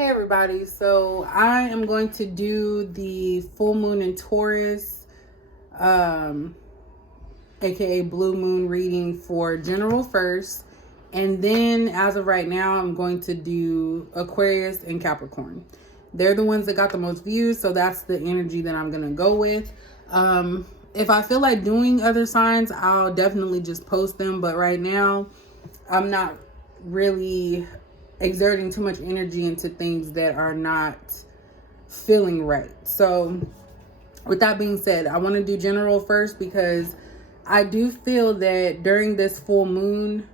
Hey everybody, so I am going to do the full moon in Taurus, aka blue moon reading for general first, and then as of right now I'm going to do Aquarius and Capricorn. They're the ones that got the most views, so that's the energy that I'm gonna go with. If I feel like doing other signs, I'll definitely just post them, but right now I'm not really exerting too much energy into things that are not feeling right. So with that being said, I want to do general first because I do feel that during this full moon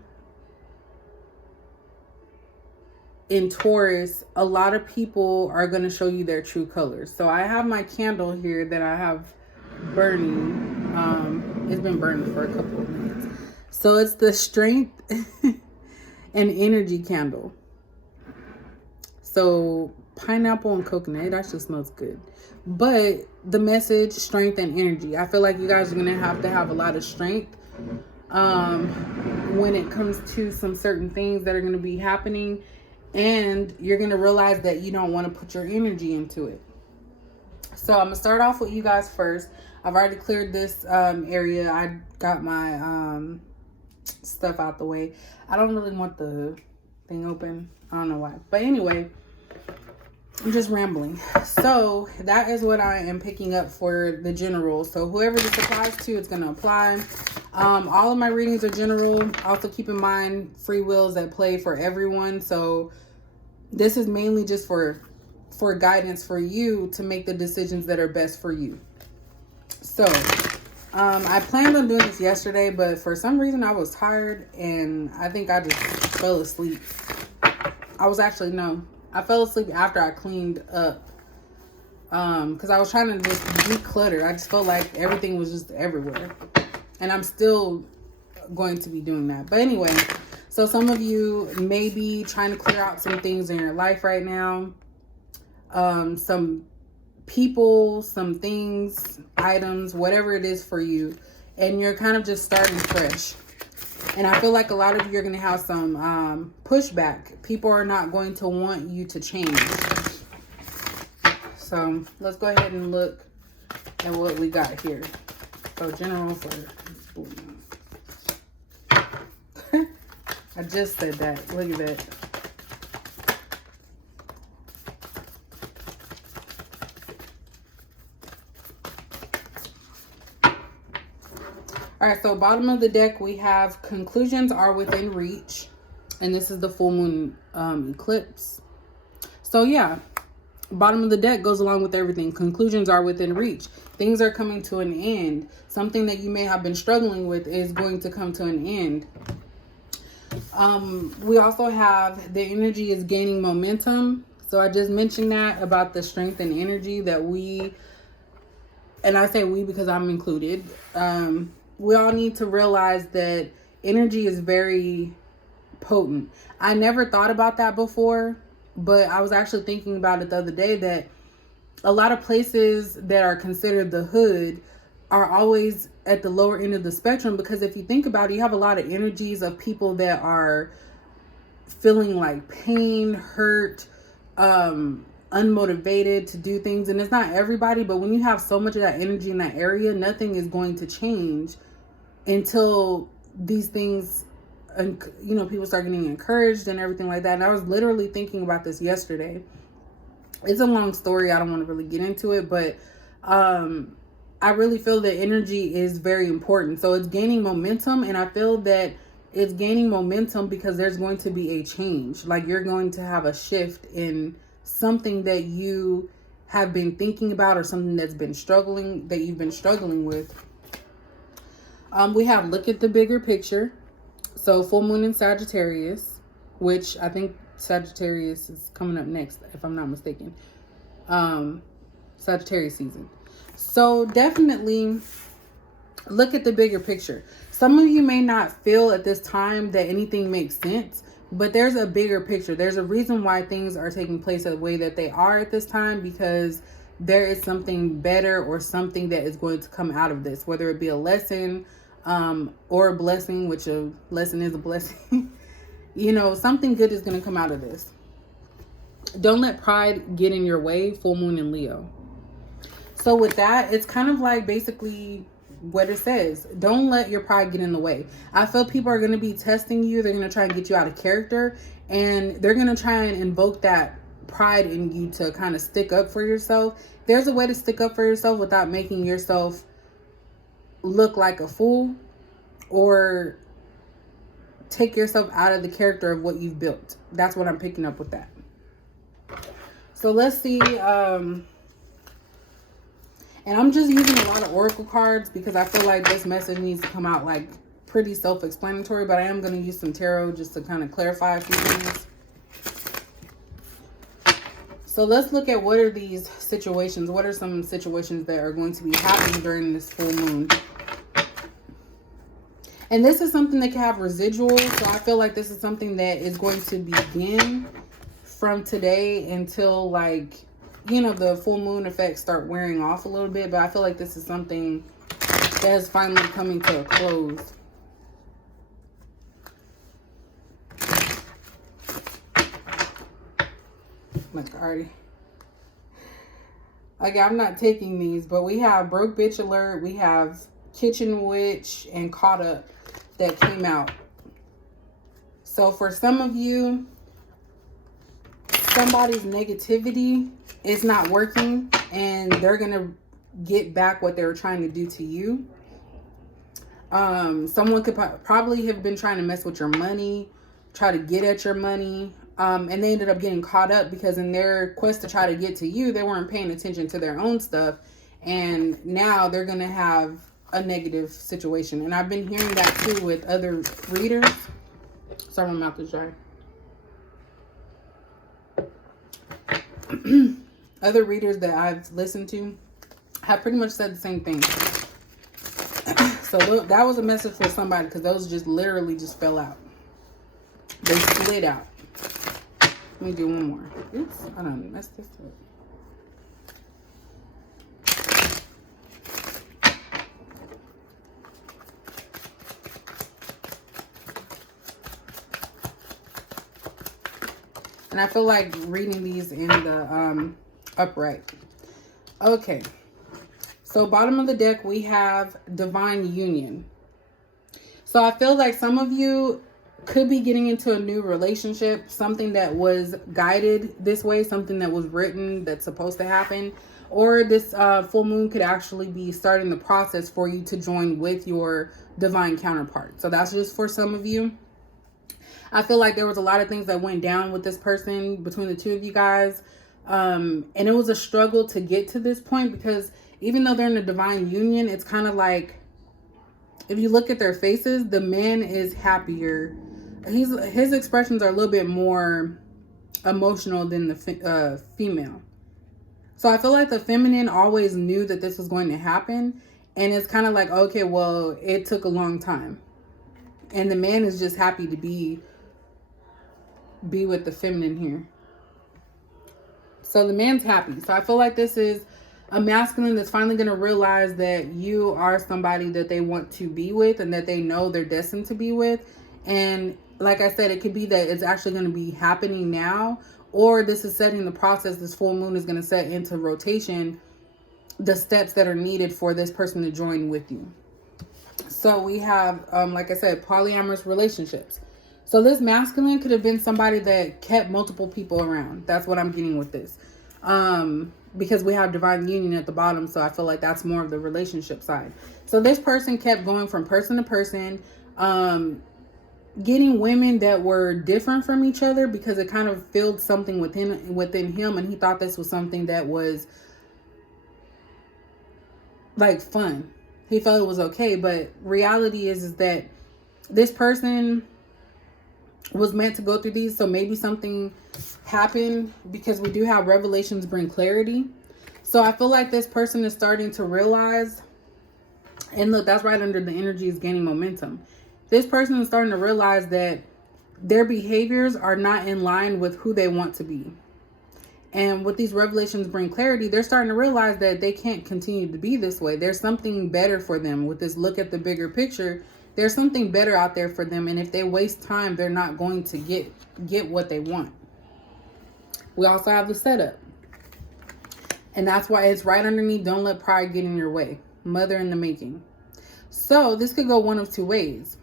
in Taurus, a lot of people are going to show you their true colors. So I have my candle here that I have burning. It's been burning for a couple of minutes. So it's the strength and energy candle. So pineapple and coconut, it actually smells good. But the message, strength and energy. I feel like you guys are going to have a lot of strength when it comes to some certain things that are going to be happening. And you're going to realize that you don't want to put your energy into it. So I'm going to start off with you guys first. I've already cleared this area. I got my stuff out the way. I don't really want the thing open. I don't know why. But anyway, I'm just rambling. So that is what I am picking up for the general. So whoever this applies to, it's going to apply. All of my readings are general. Also keep in mind free wills at play for everyone. So this is mainly just for guidance for you to make the decisions that are best for you. So I planned on doing this yesterday, but for some reason I was tired and I think I just fell asleep. I fell asleep after I cleaned up because I was trying to just declutter. I just felt like everything was just everywhere, and I'm still going to be doing that. But anyway, so some of you may be trying to clear out some things in your life right now, some people, some things, items, whatever it is for you, and you're kind of just starting fresh. And I feel like a lot of you are going to have some pushback. People are not going to want you to change. So let's go ahead and look at what we got here. So general for blue moon. I just said that. Look at that. All right, so bottom of the deck, we have conclusions are within reach. And this is the full moon eclipse. So yeah, bottom of the deck goes along with everything. Conclusions are within reach. Things are coming to an end. Something that you may have been struggling with is going to come to an end. We also have the energy is gaining momentum. So I just mentioned that about the strength and energy that and I say we because I'm included. We all need to realize that energy is very potent. I never thought about that before, but I was actually thinking about it the other day that a lot of places that are considered the hood are always at the lower end of the spectrum, because if you think about it, you have a lot of energies of people that are feeling like pain, hurt, unmotivated to do things. And it's not everybody, but when you have so much of that energy in that area, nothing is going to change until these things, people start getting encouraged and everything like that. And I was literally thinking about this yesterday. It's a long story. I don't want to really get into it, but I really feel that energy is very important. So it's gaining momentum, and I feel that it's gaining momentum because there's going to be a change. Like you're going to have a shift in something that you have been thinking about, or something that you've been struggling with. We have look at the bigger picture. So full moon in Sagittarius, which I think Sagittarius is coming up next, if I'm not mistaken. Sagittarius season. So definitely look at the bigger picture. Some of you may not feel at this time that anything makes sense, but there's a bigger picture. There's a reason why things are taking place the way that they are at this time, because there is something better or something that is going to come out of this, whether it be a lesson or a blessing, which a lesson is a blessing. Something good is going to come out of this. Don't let pride get in your way. Full moon in Leo. So with that, it's kind of like basically what it says. Don't let your pride get in the way. I feel people are going to be testing you. They're going to try and get you out of character, and they're going to try and invoke that pride in you to kind of stick up for yourself. There's a way to stick up for yourself without making yourself look like a fool or take yourself out of the character of what you've built. That's what I'm picking up with that. So let's see. And I'm just using a lot of oracle cards because I feel like this message needs to come out like pretty self-explanatory, but I am going to use some tarot just to kind of clarify a few things. So let's look at what are these situations. What are some situations that are going to be happening during this full moon? And this is something that can have residuals. So I feel like this is something that is going to begin from today until like, you know, the full moon effects start wearing off a little bit. But I feel like this is something that is finally coming to a close. Like already. Okay, I'm not taking these, but we have Broke Bitch Alert. We have Kitchen Witch and Caught Up that came out. So for some of you, somebody's negativity is not working and they're going to get back what they were trying to do to you. Someone could probably have been trying to mess with your money, try to get at your money. And they ended up getting caught up because in their quest to try to get to you, they weren't paying attention to their own stuff. And now they're going to have a negative situation. And I've been hearing that too with other readers. Sorry, my mouth is dry. Other readers that I've listened to have pretty much said the same thing. So that was a message for somebody because those just literally just fell out. They slid out. Let me do one more. Oops, I done messed this up. And I feel like reading these in the upright. Okay. So bottom of the deck, we have Divine Union. So I feel like some of you could be getting into a new relationship, something that was guided this way, something that was written that's supposed to happen. Or this full moon could actually be starting the process for you to join with your divine counterpart. So that's just for some of you. I feel like there was a lot of things that went down with this person between the two of you guys. And it was a struggle to get to this point because even though they're in a divine union, it's kind of like, if you look at their faces, the man is happier. His expressions are a little bit more emotional than the female. So I feel like the feminine always knew that this was going to happen. And it's kind of like, okay, well, it took a long time. And the man is just happy to be with the feminine here. So the man's happy. So I feel like this is a masculine that's finally going to realize that you are somebody that they want to be with and that they know they're destined to be with. And like I said, it could be that it's actually going to be happening now, or this is setting the process. This full moon is going to set into rotation the steps that are needed for this person to join with you. So we have, like I said, polyamorous relationships. So this masculine could have been somebody that kept multiple people around. That's what I'm getting with this. Because we have divine union at the bottom. So I feel like that's more of the relationship side. So this person kept going from person to person, getting women that were different from each other because it kind of filled something within him. And he thought this was something that was like fun. He felt it was okay. But reality is that this person was meant to go through these. So maybe something happened because we do have revelations bring clarity. So I feel like this person is starting to realize, and look, that's right under the energy is gaining momentum. This person is starting to realize that their behaviors are not in line with who they want to be. And with these revelations bring clarity, they're starting to realize that they can't continue to be this way. There's something better for them. With this look at the bigger picture, there's something better out there for them. And if they waste time, they're not going to get what they want. We also have the setup. And that's why it's right underneath, don't let pride get in your way. Mother in the making. So this could go one of two ways.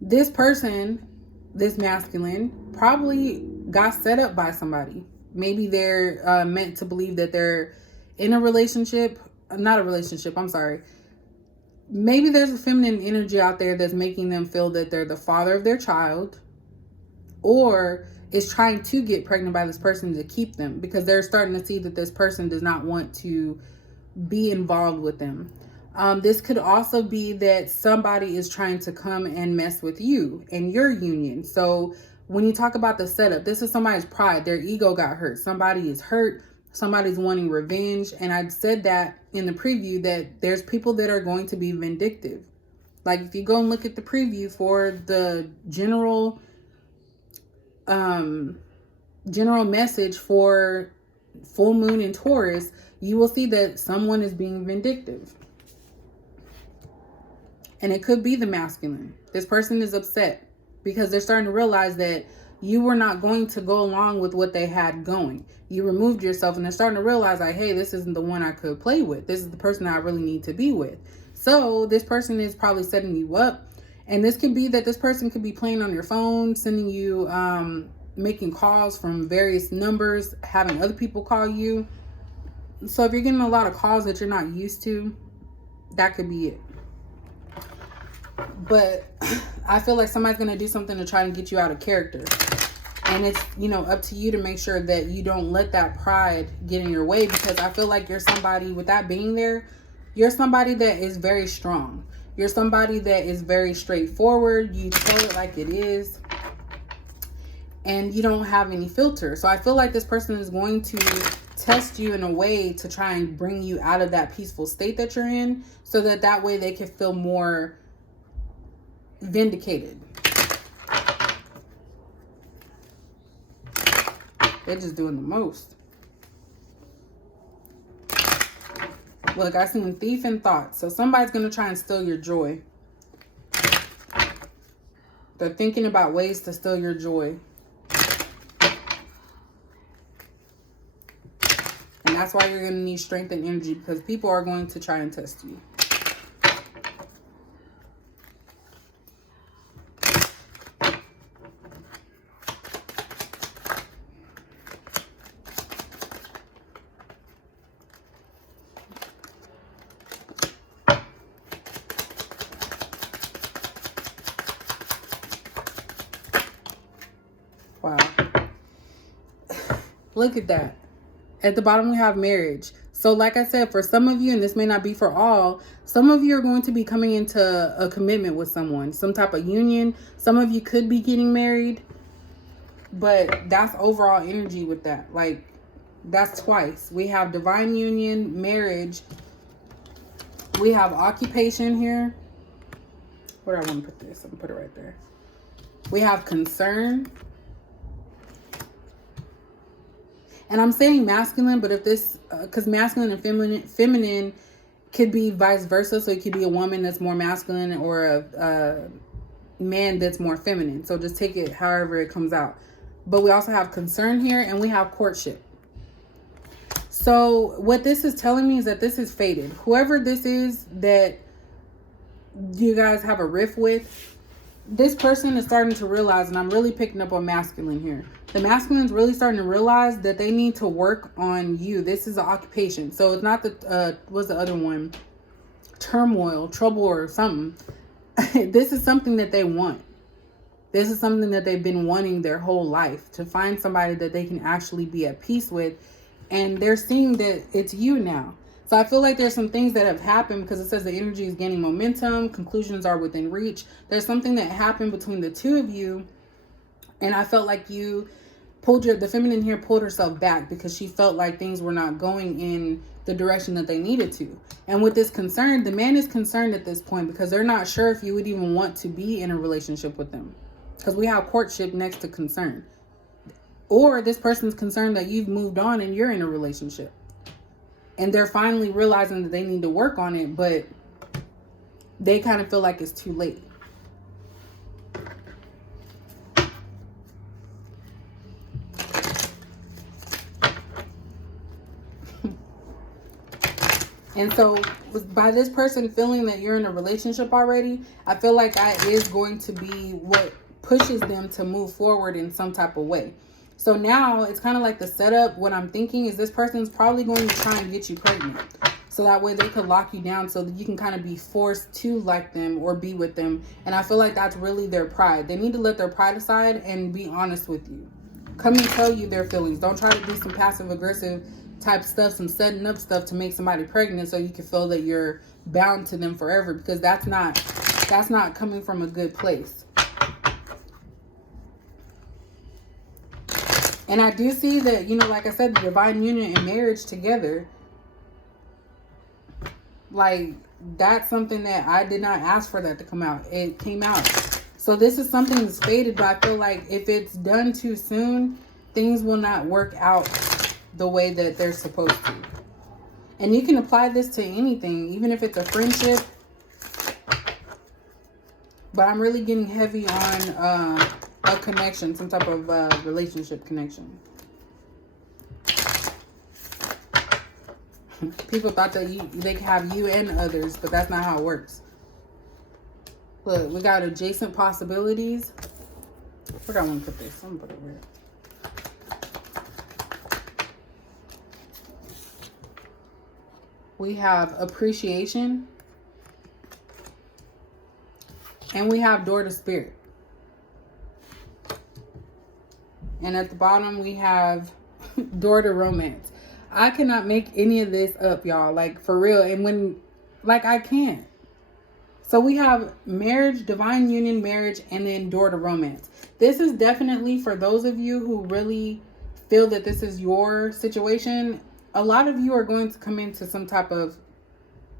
This person, this masculine, probably got set up by somebody. Maybe they're meant to believe that they're in a relationship. Not a relationship, I'm sorry. Maybe there's a feminine energy out there that's making them feel that they're the father of their child, or is trying to get pregnant by this person to keep them, because they're starting to see that this person does not want to be involved with them. This could also be that somebody is trying to come and mess with you and your union. So when you talk about the setup, this is somebody's pride. Their ego got hurt. Somebody is hurt. Somebody's wanting revenge. And I said that in the preview that there's people that are going to be vindictive. Like if you go and look at the preview for the general message for full moon in Taurus, you will see that someone is being vindictive. And it could be the masculine. This person is upset because they're starting to realize that you were not going to go along with what they had going. You removed yourself, and they're starting to realize like, hey, this isn't the one I could play with. This is the person I really need to be with. So this person is probably setting you up. And this could be that this person could be playing on your phone, sending you, making calls from various numbers, having other people call you. So if you're getting a lot of calls that you're not used to, that could be it. But I feel like somebody's going to do something to try and get you out of character. And it's, up to you to make sure that you don't let that pride get in your way, because I feel like you're somebody, with that being there, you're somebody that is very strong. You're somebody that is very straightforward. You tell it like it is. And you don't have any filter. So I feel like this person is going to test you in a way to try and bring you out of that peaceful state that you're in, so that way they can feel more vindicated. They're just doing the most. Look, I seen thief in thought. So somebody's going to try and steal your joy. They're thinking about ways to steal your joy. And that's why you're going to need strength and energy, because people are going to try and test you. Wow. Look at that. At the bottom, we have marriage. So like I said, for some of you, and this may not be for all, some of you are going to be coming into a commitment with someone, some type of union. Some of you could be getting married, but that's overall energy with that. Like, that's twice. We have divine union, marriage. We have occupation here. Where do I want to put this? I'm going to put it right there. We have concern. And I'm saying masculine, but if this, because masculine and feminine could be vice versa. So it could be a woman that's more masculine or a man that's more feminine. So just take it however it comes out. But we also have concern here, and we have courtship. So what this is telling me is that this is fated. Whoever this is that you guys have a rift with, this person is starting to realize, and I'm really picking up on masculine here. The masculine is really starting to realize that they need to work on you. This is an occupation. So it's not the, what's the other one? Turmoil, trouble, or something. This is something that they want. This is something that they've been wanting their whole life, to find somebody that they can actually be at peace with. And they're seeing that it's you now. So I feel like there's some things that have happened, because it says the energy is gaining momentum. Conclusions are within reach. There's something that happened between the two of you. And I felt like you the feminine here pulled herself back, because she felt like things were not going in the direction that they needed to. And with this concern, the man is concerned at this point, because they're not sure if you would even want to be in a relationship with them. Because we have courtship next to concern. Or this person's concerned that you've moved on and you're in a relationship. And they're finally realizing that they need to work on it, but they kind of feel like it's too late. And so by this person feeling that you're in a relationship already, I feel like that is going to be what pushes them to move forward in some type of way. So now it's kind of like the setup. What I'm thinking is this person's probably going to try and get you pregnant. So that way they could lock you down so that you can kind of be forced to like them or be with them. And I feel like that's really their pride. They need to let their pride aside and be honest with you. Come and tell you their feelings. Don't try to do some passive aggressive type stuff, some setting up stuff to make somebody pregnant so you can feel that you're bound to them forever, because that's not coming from a good place. And I do see that, you know, like I said, the divine union and marriage together, like, that's something that I did not ask for that to come out. It came out. So this is something that's fated, but I feel like if it's done too soon, things will not work out the way that they're supposed to. And you can apply this to anything, even if it's a friendship. But I'm really getting heavy on a connection, some type of relationship connection. People thought that they could have you and others, but that's not how it works. Look, we got adjacent possibilities. I forgot when to put this. I'm gonna put it here. We have appreciation. And we have door to spirit. And at the bottom we have door to romance. I cannot make any of this up, y'all. Like, for real. And when, like, I can't. So we have marriage, divine union, marriage, and then door to romance. This is definitely for those of you who really feel that this is your situation. A lot of you are going to come into some type of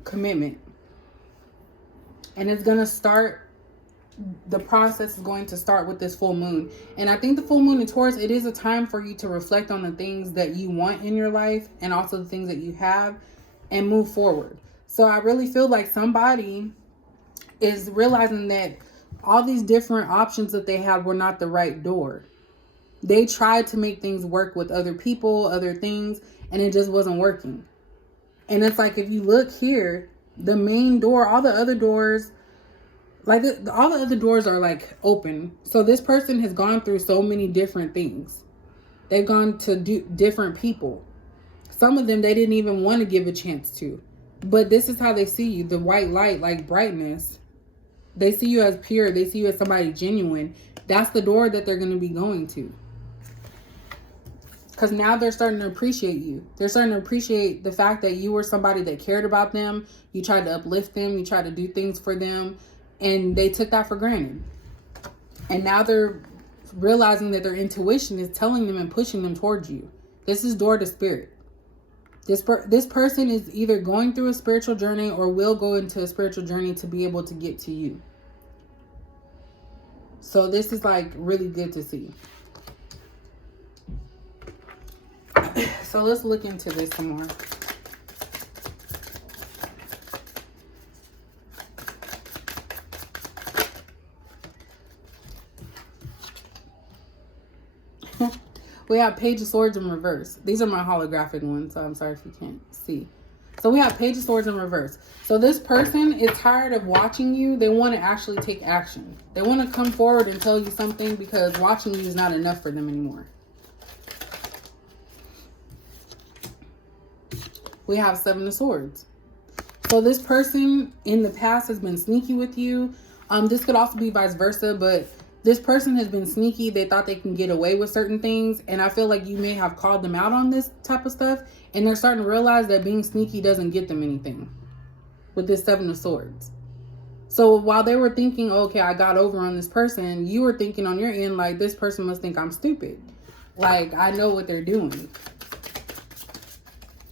commitment. And it's going to start, the process is going to start with this full moon. And I think the full moon in Taurus, it is a time for you to reflect on the things that you want in your life and also the things that you have and move forward. So I really feel like somebody is realizing that all these different options that they had were not the right door. They tried to make things work with other people, other things, and it just wasn't working. And it's like, if you look here, the main door, all the other doors, like all the other doors are like open. So this person has gone through so many different things. They've gone to different people. Some of them they didn't even want to give a chance to. But this is how they see you, the white light, like brightness. They see you as pure. They see you as somebody genuine. That's the door that they're going to be going to. Because now they're starting to appreciate you. They're starting to appreciate the fact that you were somebody that cared about them. You tried to uplift them. You tried to do things for them. And they took that for granted. And now they're realizing that their intuition is telling them and pushing them towards you. This is door to spirit. This person is either going through a spiritual journey or will go into a spiritual journey to be able to get to you. So this is like really good to see. So let's look into this some more. We have Page of Swords in reverse. These are my holographic ones, so I'm sorry if you can't see. So we have Page of Swords in reverse. So this person is tired of watching you. They want to actually take action. They want to come forward and tell you something because watching you is not enough for them anymore. We have Seven of Swords. So this person in the past has been sneaky with you. This could also be vice versa, but this person has been sneaky. They thought they can get away with certain things. And I feel like you may have called them out on this type of stuff. And they're starting to realize that being sneaky doesn't get them anything with this Seven of Swords. So while they were thinking, okay, I got over on this person, you were thinking on your end, like, this person must think I'm stupid. Like, I know what they're doing.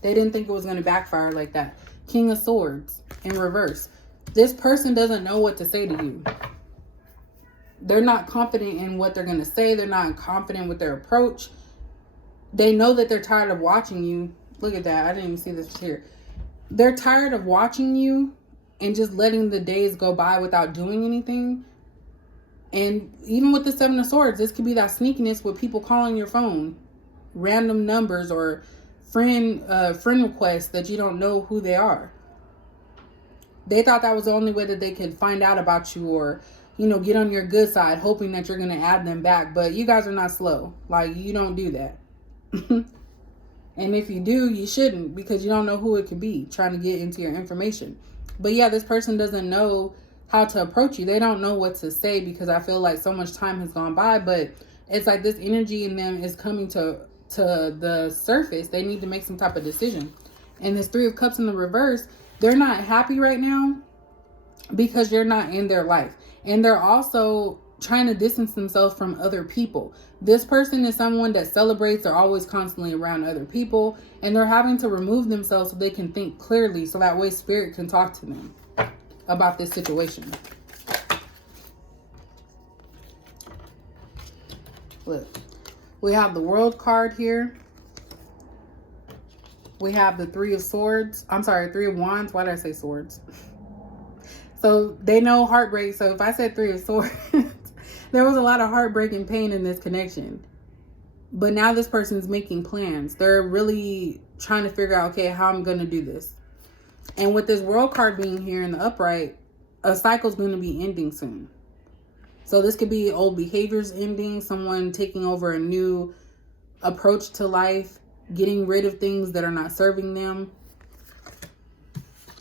They didn't think it was going to backfire like that. King of Swords in reverse. This person doesn't know what to say to you. They're not confident in what they're going to say. They're not confident with their approach. They know that they're tired of watching you. Look at that. I didn't even see this here. They're tired of watching you and just letting the days go by without doing anything. And even with the Seven of Swords, this could be that sneakiness with people calling your phone. Random numbers or friend request that you don't know who they are. They thought that was the only way that they could find out about you, or, you know, get on your good side, hoping that you're going to add them back. But you guys are not slow. Like, you don't do that. And if you do, you shouldn't, because you don't know who it could be trying to get into your information. But yeah, this person doesn't know how to approach you. They don't know what to say, because I feel like so much time has gone by, but it's like this energy in them is coming to the surface. They need to make some type of decision. And this Three of Cups in the reverse, they're not happy right now because you're not in their life. And they're also trying to distance themselves from other people. This person is someone that celebrates. They're always constantly around other people, and they're having to remove themselves so they can think clearly, so that way spirit can talk to them about this situation. Look, we have the World card here. We have the Three of Swords. I'm sorry, Three of Wands. Why did I say swords? So they know heartbreak. So if I said Three of Swords, there was a lot of heartbreak and pain in this connection. But now this person's making plans. They're really trying to figure out, okay, how I'm going to do this. And with this World card being here in the upright, a cycle's going to be ending soon. So this could be old behaviors ending, someone taking over a new approach to life, getting rid of things that are not serving them.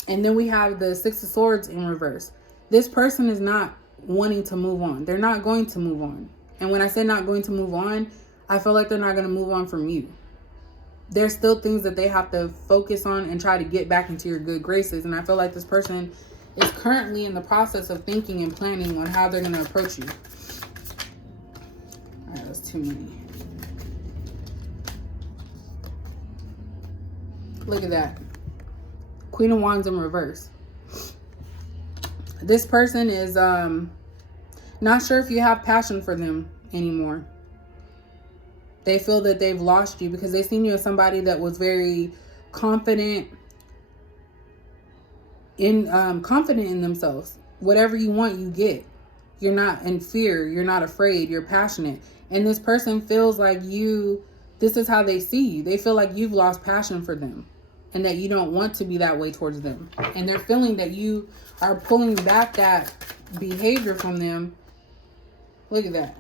And then we have the Six of Swords in reverse. This person is not wanting to move on. They're not going to move on. And when I say not going to move on, I feel like they're not going to move on from you. There's still things that they have to focus on and try to get back into your good graces. And I feel like this person is currently in the process of thinking and planning on how they're going to approach you. All right, that's too many. Look at that. Queen of Wands in reverse. This person is not sure if you have passion for them anymore. They feel that they've lost you because they seen you as somebody that was very confident in themselves. Whatever you want, you get. You're not in fear. You're not afraid. You're passionate. And this person feels like this is how they see you. They feel like you've lost passion for them and that you don't want to be that way towards them. And they're feeling that you are pulling back that behavior from them. Look at that.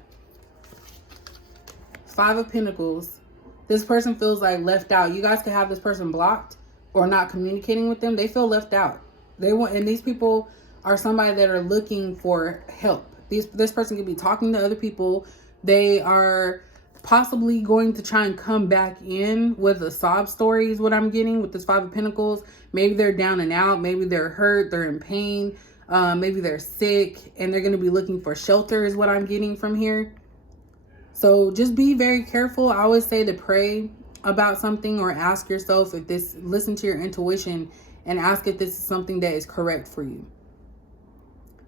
Five of Pentacles. This person feels like left out. You guys could have this person blocked or not communicating with them. They feel left out. And these people are somebody that are looking for help. This person could be talking to other people. They are possibly going to try and come back in with a sob story is what I'm getting with this Five of Pentacles. Maybe they're down and out. Maybe they're hurt. They're in pain. Maybe they're sick and they're going to be looking for shelter is what I'm getting from here. So just be very careful. I always say to pray about something or ask yourself listen to your intuition and ask if this is something that is correct for you.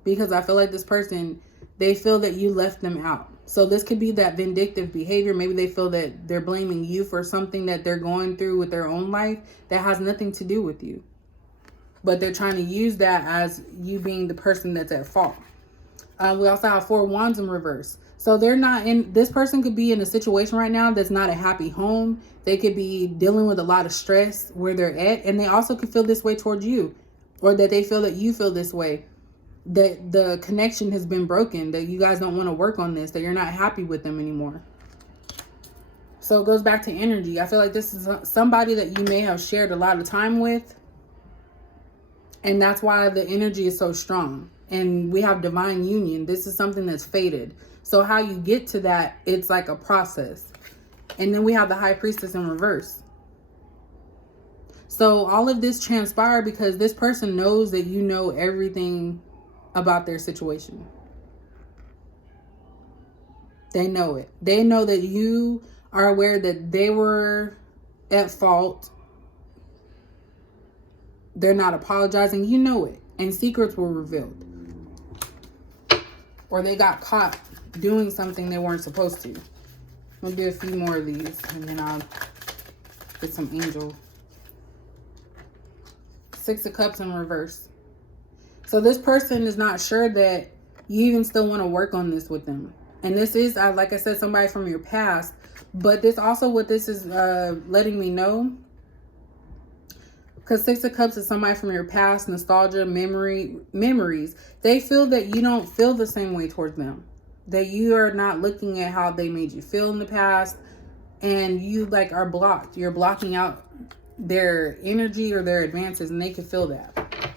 Because I feel like this person, they feel that you left them out. So this could be that vindictive behavior. Maybe they feel that they're blaming you for something that they're going through with their own life that has nothing to do with you. But they're trying to use that as you being the person that's at fault. We also have Four of Wands in reverse. So this person could be in a situation right now that's not a happy home. They could be dealing with a lot of stress where they're at. And they also could feel this way towards you, or that they feel that you feel this way, that the connection has been broken, that you guys don't want to work on this, that you're not happy with them anymore. So it goes back to energy. I feel like this is somebody that you may have shared a lot of time with. And that's why the energy is so strong. And we have divine union. This is something that's fated. So how you get to that, it's like a process. And then we have the High Priestess in reverse. So all of this transpired because this person knows that you know everything about their situation. They know it. They know that you are aware that they were at fault. They're not apologizing. You know it. And secrets were revealed. Or they got caught doing something they weren't supposed to. We'll do a few more of these and then I'll get some angel. Six of Cups in reverse. So this person is not sure that you even still want to work on this with them. And this is, like I said, somebody from your past. But this also, what this is letting me know Because Six of Cups is somebody from your past, nostalgia, memories. They feel that you don't feel the same way towards them. That you are not looking at how they made you feel in the past. And you like are blocked. You're blocking out their energy or their advances, and they can feel that.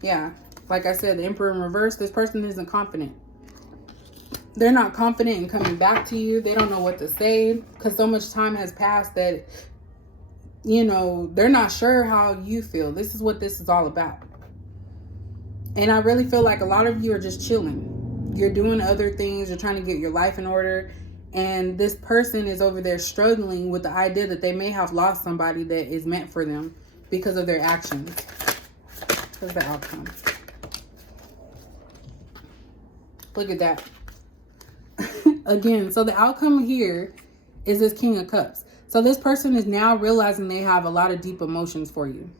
Yeah. Like I said, the Emperor in reverse, this person isn't confident. They're not confident in coming back to you. They don't know what to say because so much time has passed that, you know, they're not sure how you feel. This is what this is all about. And I really feel like a lot of you are just chilling. You're doing other things. You're trying to get your life in order. And this person is over there struggling with the idea that they may have lost somebody that is meant for them because of their actions. What's the outcome? Look at that. Again, so the outcome here is this King of Cups. So this person is now realizing they have a lot of deep emotions for you.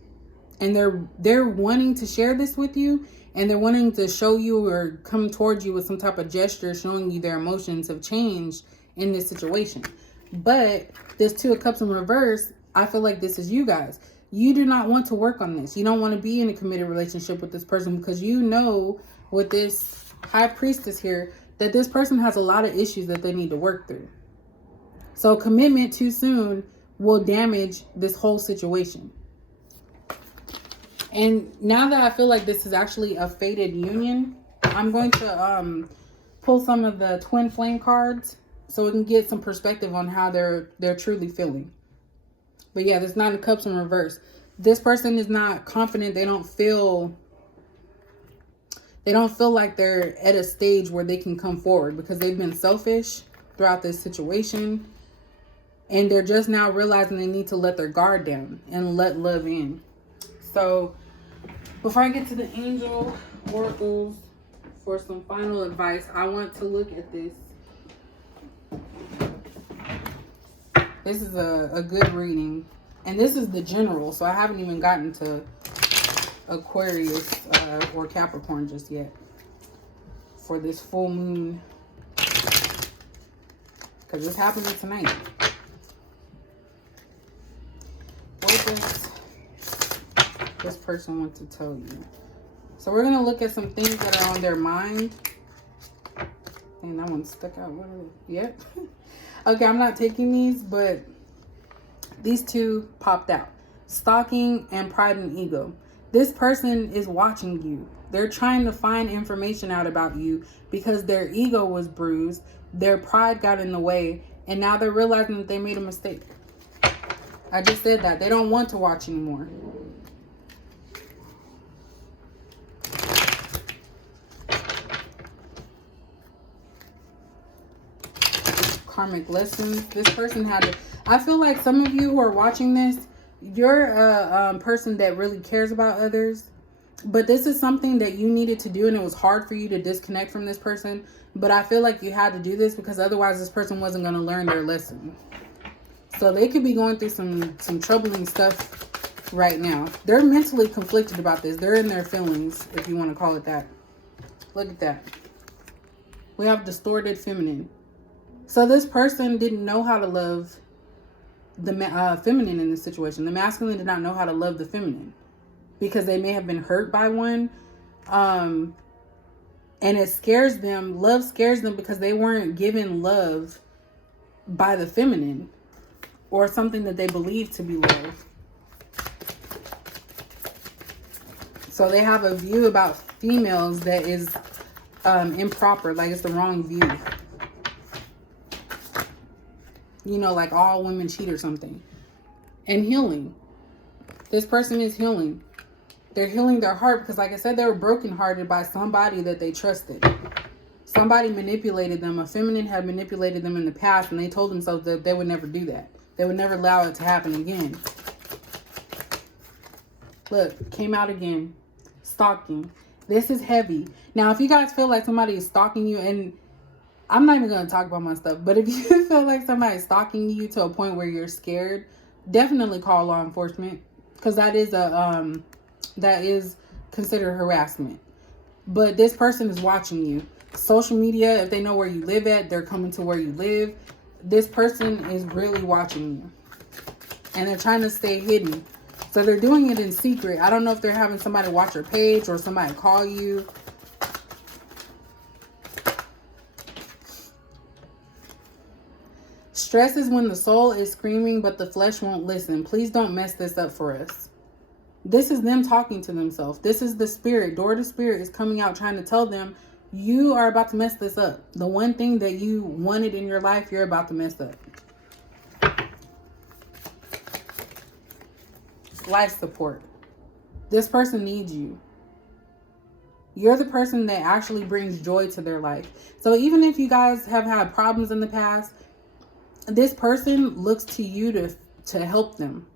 And they're wanting to share this with you, and they're wanting to show you or come towards you with some type of gesture showing you their emotions have changed in this situation. But this Two of Cups in reverse, I feel like this is you guys. You do not want to work on this. You don't want to be in a committed relationship with this person because you know with this High Priestess here that this person has a lot of issues that they need to work through. So commitment too soon will damage this whole situation. And now that I feel like this is actually a fated union, I'm going to pull some of the twin flame cards so we can get some perspective on how they're truly feeling. But yeah, this Nine of Cups in reverse. This person is not confident. They don't feel like they're at a stage where they can come forward because they've been selfish throughout this situation. And they're just now realizing they need to let their guard down and let love in. So before I get to the angel oracles for some final advice, I want to look at this. This is a good reading. And this is the general, so I haven't even gotten to Aquarius or Capricorn just yet for this full moon, because it's happening tonight. What does this person want to tell you? So we're going to look at some things that are on their mind. And that one stuck out. What are they? Yep. Okay, I'm not taking these, but these two popped out. Stalking and pride and ego. This person is watching you. They're trying to find information out about you because their ego was bruised. Their pride got in the way. And now they're realizing that they made a mistake. I just said that. They don't want to watch anymore. Karmic lessons. This person had to... I feel like some of you who are watching this, you're a person that really cares about others. But this is something that you needed to do, and it was hard for you to disconnect from this person. But I feel like you had to do this because otherwise this person wasn't going to learn their lesson. So they could be going through some troubling stuff right now. They're mentally conflicted about this. They're in their feelings, if you want to call it that. Look at that. We have distorted feminine. So this person didn't know how to love the feminine in this situation. The masculine did not know how to love the feminine because they may have been hurt by one. And it scares them. Love scares them because they weren't given love by the feminine or something that they believe to be love. So they have a view about females that is improper, like it's the wrong view. You know, like all women cheat or something. And healing. This person is healing. They're healing their heart because, like I said, they were brokenhearted by somebody that they trusted. Somebody manipulated them. A feminine had manipulated them in the past, and they told themselves that they would never do that. They would never allow it to happen again. Look, came out again. Stalking. This is heavy. Now, if you guys feel like somebody is stalking you, and I'm not even going to talk about my stuff, but if you feel like somebody's stalking you to a point where you're scared, definitely call law enforcement, because that is considered harassment. But this person is watching you. Social media, if they know where you live at, they're coming to where you live. This person is really watching you. And they're trying to stay hidden. So they're doing it in secret. I don't know if they're having somebody watch your page or somebody call you. Stress is when the soul is screaming, but the flesh won't listen. Please don't mess this up for us. This is them talking to themselves. This is the spirit. Door to spirit is coming out trying to tell them, you are about to mess this up. The one thing that you wanted in your life, you're about to mess up. Life support. This person needs you. You're the person that actually brings joy to their life. So even if you guys have had problems in the past, this person looks to you to help them.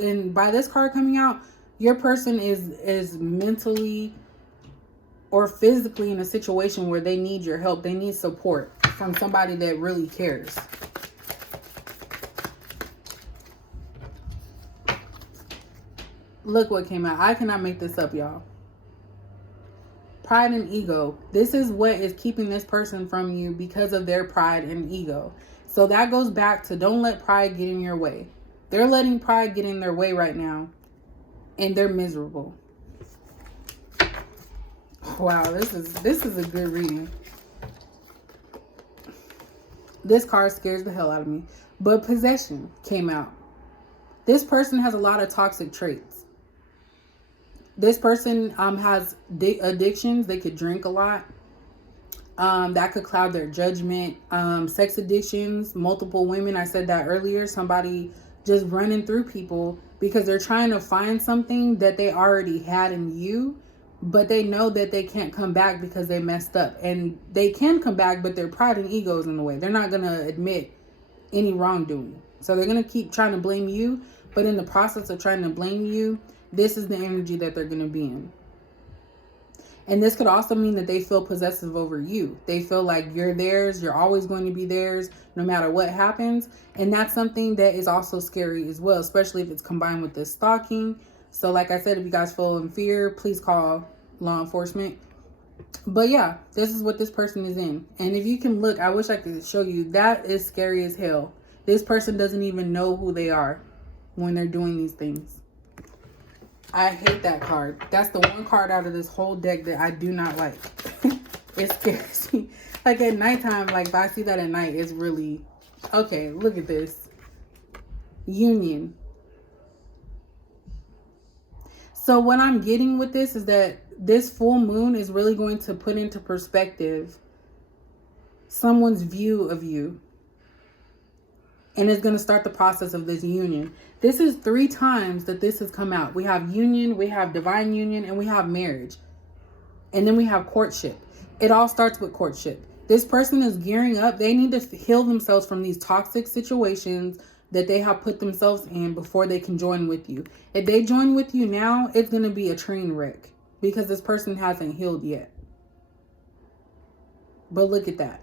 And by this card coming out, your person is mentally or physically in a situation where they need your help. They need support from somebody that really cares. Look what came out. I cannot make this up, y'all. Pride and ego. This is what is keeping this person from you because of their pride and ego. So that goes back to don't let pride get in your way. They're letting pride get in their way right now. And they're miserable. Wow, this is a good reading. This card scares the hell out of me. But possession came out. This person has a lot of toxic traits. This person has addictions. They could drink a lot. That could cloud their judgment. Sex addictions, multiple women. I said that earlier. Somebody just running through people because they're trying to find something that they already had in you, but they know that they can't come back because they messed up. And they can come back, but their pride and ego is in the way. They're not going to admit any wrongdoing. So they're going to keep trying to blame you. But in the process of trying to blame you, this is the energy that they're going to be in. And this could also mean that they feel possessive over you. They feel like you're theirs. You're always going to be theirs no matter what happens. And that's something that is also scary as well, especially if it's combined with this stalking. So like I said, if you guys feel in fear, please call law enforcement. But yeah, this is what this person is in. And if you can look, I wish I could show you. That is scary as hell. This person doesn't even know who they are when they're doing these things. I hate that card. That's the one card out of this whole deck that I do not like. It scares me. Like at nighttime, like if I see that at night, it's really... Okay, look at this. Union. So what I'm getting with this is that this full moon is really going to put into perspective someone's view of you. And it's going to start the process of this union. This is 3 times that this has come out. We have union, we have divine union, and we have marriage. And then we have courtship. It all starts with courtship. This person is gearing up. They need to heal themselves from these toxic situations that they have put themselves in before they can join with you. If they join with you now, it's going to be a train wreck because this person hasn't healed yet. But look at that.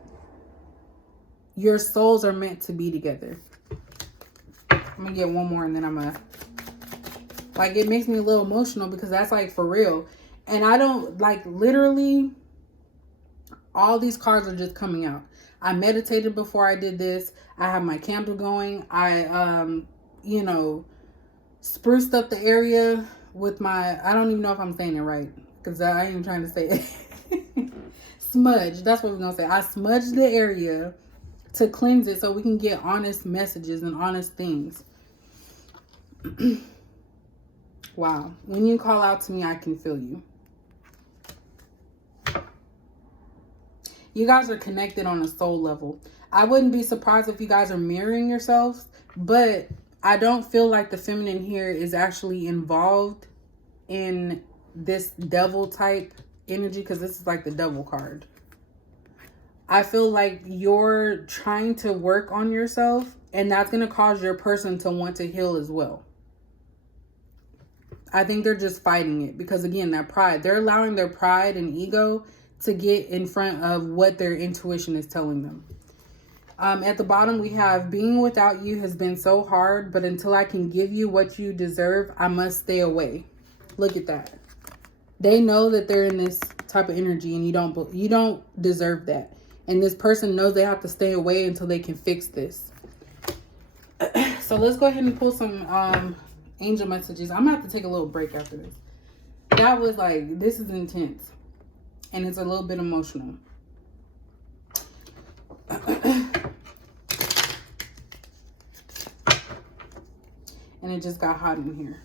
Your souls are meant to be together. I'm gonna get one more and then I'm gonna... Like, it makes me a little emotional because that's like for real. And I don't, like, literally, all these cards are just coming out. I meditated before I did this. I have my candle going. I, you know, spruced up the area with my... I don't even know if I'm saying it right because I ain't even trying to say it. Smudge. That's what we're gonna say. I smudged the area to cleanse it so we can get honest messages and honest things. Wow. When you call out to me, I can feel you. You guys are connected on a soul level. I wouldn't be surprised if you guys are mirroring yourselves, but I don't feel like the feminine here is actually involved in this devil type energy because this is like the devil card. I feel like you're trying to work on yourself and that's going to cause your person to want to heal as well. I think they're just fighting it because, again, that pride. They're allowing their pride and ego to get in front of what their intuition is telling them. At the bottom, we have being without you has been so hard, but until I can give you what you deserve, I must stay away. Look at that. They know that they're in this type of energy and you don't deserve that. And this person knows they have to stay away until they can fix this. So let's go ahead and pull some angel messages. I'm gonna have to take a little break after this. That was like, this is intense. And it's a little bit emotional. And it just got hot in here.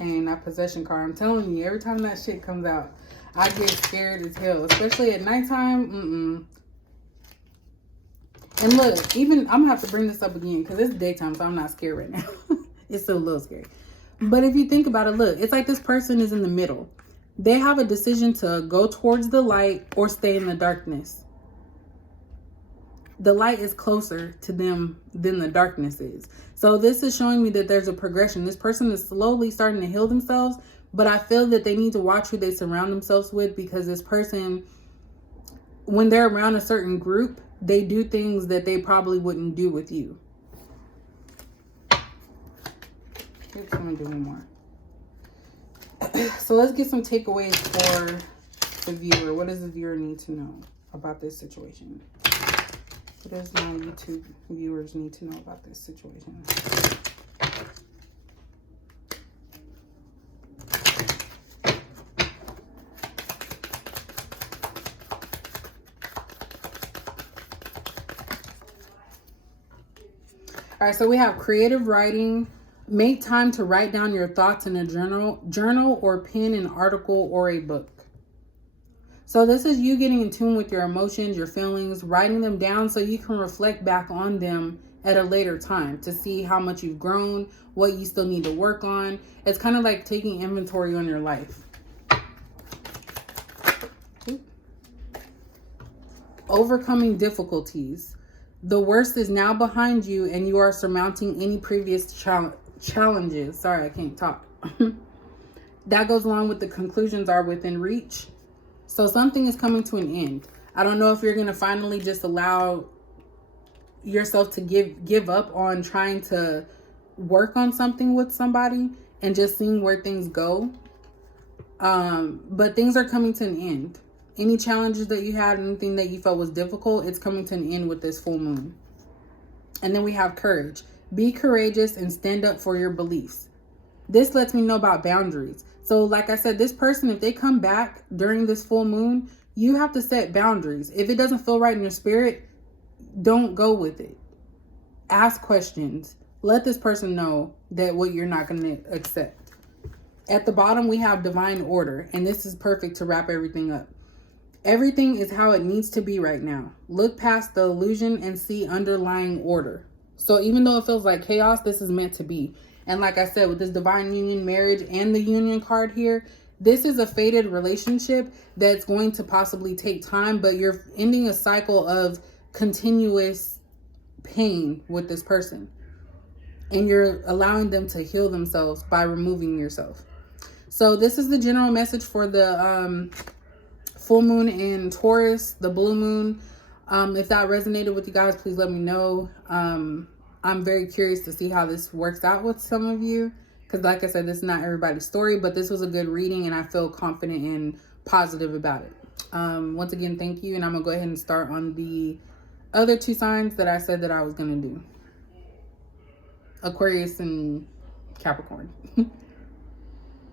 And that possession card, I'm telling you, every time that shit comes out, I get scared as hell. Especially at nighttime. And look, even, I'm gonna have to bring this up again because it's daytime, so I'm not scared right now. It's still a little scary. But if you think about it, look, it's like this person is in the middle. They have a decision to go towards the light or stay in the darkness. The light is closer to them than the darkness is. So this is showing me that there's a progression. This person is slowly starting to heal themselves, but I feel that they need to watch who they surround themselves with, because this person, when they're around a certain group, they do things that they probably wouldn't do with you. Oops, I'm gonna do one more. So let's get some takeaways for the viewer. What does the viewer need to know about this situation? What does my YouTube viewers need to know about this situation? All right, so we have creative writing. Make time to write down your thoughts in a journal or pen an article or a book. So this is you getting in tune with your emotions, your feelings, writing them down so you can reflect back on them at a later time to see how much you've grown, what you still need to work on. It's kind of like taking inventory on your life. Overcoming difficulties. The worst is now behind you and you are surmounting any previous challenges. Sorry, I can't talk. That goes along with the conclusions are within reach. So something is coming to an end. I don't know if you're going to finally just allow yourself to give up on trying to work on something with somebody and just seeing where things go. But things are coming to an end. Any challenges that you had, anything that you felt was difficult, it's coming to an end with this full moon. And then we have courage. Be courageous and stand up for your beliefs. This lets me know about boundaries. So like I said, this person, if they come back during this full moon, you have to set boundaries. If it doesn't feel right in your spirit, don't go with it. Ask questions. Let this person know that what you're not going to accept. At the bottom, we have divine order, and this is perfect to wrap everything up. Everything is how it needs to be right now. Look past the illusion and see underlying order. So even though it feels like chaos, this is meant to be. And like I said, with this divine union, marriage, and the union card here, this is a fated relationship that's going to possibly take time, but you're ending a cycle of continuous pain with this person. And you're allowing them to heal themselves by removing yourself. So this is the general message for the full moon in Taurus, the blue moon. If that resonated with you guys, please let me know. I'm very curious to see how this works out with some of you. Because like I said, this is not everybody's story, but this was a good reading and I feel confident and positive about it. Once again, thank you. And I'm going to go ahead and start on the other two signs that I said that I was going to do. Aquarius and Capricorn.